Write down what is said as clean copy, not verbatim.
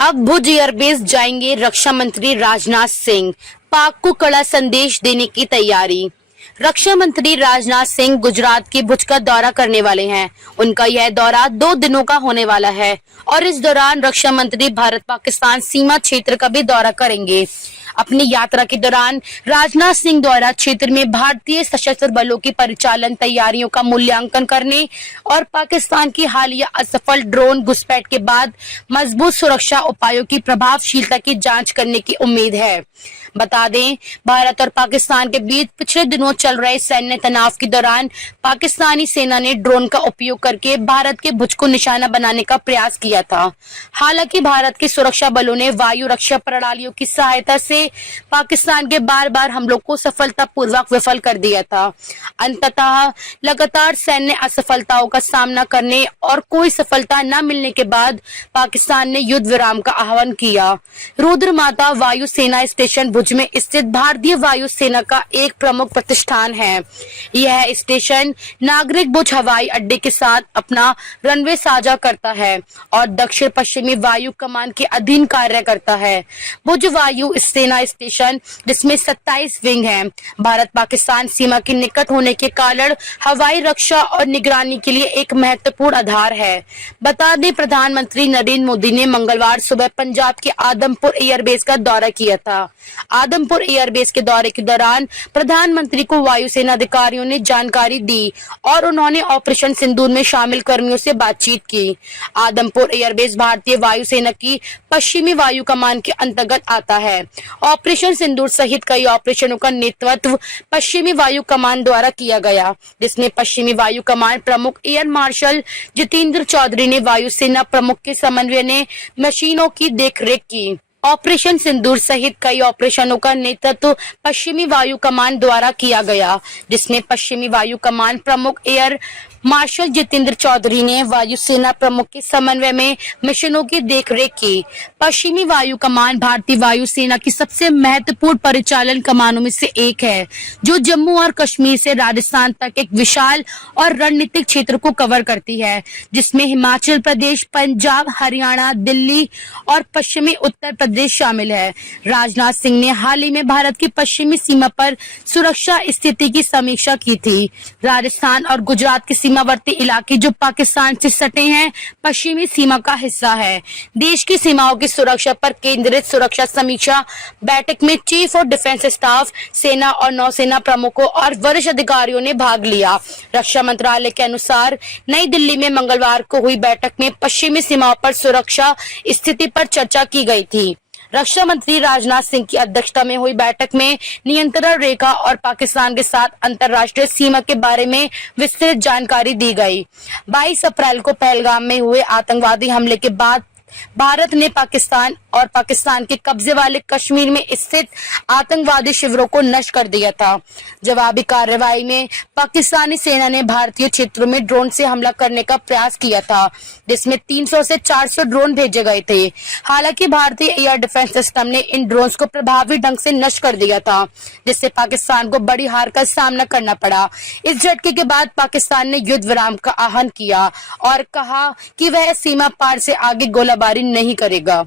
अब भुज एयरबेस जाएंगे रक्षा मंत्री राजनाथ सिंह। पाक को कड़ा संदेश देने की तैयारी। रक्षा मंत्री राजनाथ सिंह गुजरात के भुज का दौरा करने वाले हैं। उनका यह दौरा 2 दिनों का होने वाला है और इस दौरान रक्षा मंत्री भारत पाकिस्तान सीमा क्षेत्र का भी दौरा करेंगे। अपनी यात्रा के दौरान राजनाथ सिंह द्वारा क्षेत्र में भारतीय सशस्त्र बलों की परिचालन तैयारियों का मूल्यांकन करने और पाकिस्तान की हालिया असफल ड्रोन घुसपैठ के बाद मजबूत सुरक्षा उपायों की प्रभावशीलता की जांच करने की उम्मीद है। बता दें, भारत और पाकिस्तान के बीच पिछले दिनों चल रहे सैन्य तनाव के दौरान पाकिस्तानी सेना ने ड्रोन का उपयोग करके भारत के भुज को निशाना बनाने का प्रयास किया था। हालांकि भारत के सुरक्षा बलों ने वायु रक्षा प्रणालियों की सहायता से पाकिस्तान के बार बार हमलों को सफलतापूर्वक विफल कर दिया था। अंततः लगातार सैन्य असफलताओं का सामना करने और कोई सफलता न मिलने के बाद पाकिस्तान ने युद्ध विराम का आह्वान किया। रुद्र माता वायु सेना स्टेशन भुज में स्थित भारतीय वायु सेना का एक प्रमुख प्रतिष्ठान है। यह स्टेशन नागरिक भुज हवाई अड्डे के साथ अपना रनवे साझा करता है और दक्षिण पश्चिमी वायु कमान के अधीन कार्य करता है। भुज वायु सेना स्टेशन, जिसमें 27 विंग हैं, भारत पाकिस्तान सीमा के निकट होने के कारण हवाई रक्षा और निगरानी के लिए एक महत्वपूर्ण आधार है। बता दें, प्रधानमंत्री नरेंद्र मोदी ने मंगलवार सुबह पंजाब के आदमपुर एयरबेस का दौरा किया था। आदमपुर एयरबेस के दौरे के दौरान प्रधानमंत्री को वायुसेना अधिकारियों ने जानकारी दी और उन्होंने ऑपरेशन सिंदूर में शामिल कर्मियों से बातचीत की। आदमपुर एयरबेस भारतीय वायुसेना की पश्चिमी वायु कमान के अंतर्गत आता है। ऑपरेशन सिंदूर सहित कई ऑपरेशनों का नेतृत्व पश्चिमी वायु कमान द्वारा किया गया, जिसमें पश्चिमी वायु कमान प्रमुख एयर मार्शल जितेंद्र चौधरी ने वायुसेना प्रमुख के समन्वय ने मशीनों की देखरेख की। ऑपरेशन सिंदूर सहित कई ऑपरेशनों का नेतृत्व पश्चिमी वायु कमान द्वारा किया गया, जिसमें पश्चिमी वायु कमान प्रमुख एयर मार्शल जितेंद्र चौधरी ने वायुसेना प्रमुख के समन्वय में मिशनों की देखरेख की। पश्चिमी वायु कमान भारतीय वायुसेना की सबसे महत्वपूर्ण परिचालन कमानों में से एक है, जो जम्मू और कश्मीर से राजस्थान तक एक विशाल और रणनीतिक क्षेत्र को कवर करती है, जिसमें हिमाचल प्रदेश, पंजाब, हरियाणा, दिल्ली और पश्चिमी उत्तर प्रदेश शामिल है। राजनाथ सिंह ने हाल ही में भारत की पश्चिमी सीमा पर सुरक्षा स्थिति की समीक्षा की थी। राजस्थान और गुजरात के सीमावर्ती इलाके जो पाकिस्तान से सटे हैं, पश्चिमी सीमा का हिस्सा है। देश की सीमाओं की सुरक्षा पर केंद्रित सुरक्षा समीक्षा बैठक में चीफ ऑफ डिफेंस स्टाफ, सेना और नौसेना प्रमुखों और वरिष्ठ अधिकारियों ने भाग लिया। रक्षा मंत्रालय के अनुसार नई दिल्ली में मंगलवार को हुई बैठक में पश्चिमी सीमाओं पर सुरक्षा स्थिति पर चर्चा की गई थी। रक्षा मंत्री राजनाथ सिंह की अध्यक्षता में हुई बैठक में नियंत्रण रेखा और पाकिस्तान के साथ अंतर्राष्ट्रीय सीमा के बारे में विस्तृत जानकारी दी गई। 22 अप्रैल को पहलगाम में हुए आतंकवादी हमले के बाद भारत ने पाकिस्तान और पाकिस्तान के कब्जे वाले कश्मीर में स्थित आतंकवादी शिविरों को नष्ट कर दिया था। जवाबी कार्रवाई में पाकिस्तानी सेना ने भारतीय क्षेत्रों में ड्रोन से हमला करने का प्रयास किया था, जिसमें 300 से 400 ड्रोन भेजे गए थे। हालांकि भारतीय एयर डिफेंस सिस्टम ने इन ड्रोन्स को प्रभावी ढंग से नष्ट कर दिया था, जिससे पाकिस्तान को बड़ी हार का सामना करना पड़ा। इस झटके के बाद पाकिस्तान ने युद्ध विराम का आह्वान किया और कहा कि वह सीमा पार से आगे गोलाबारी नहीं करेगा।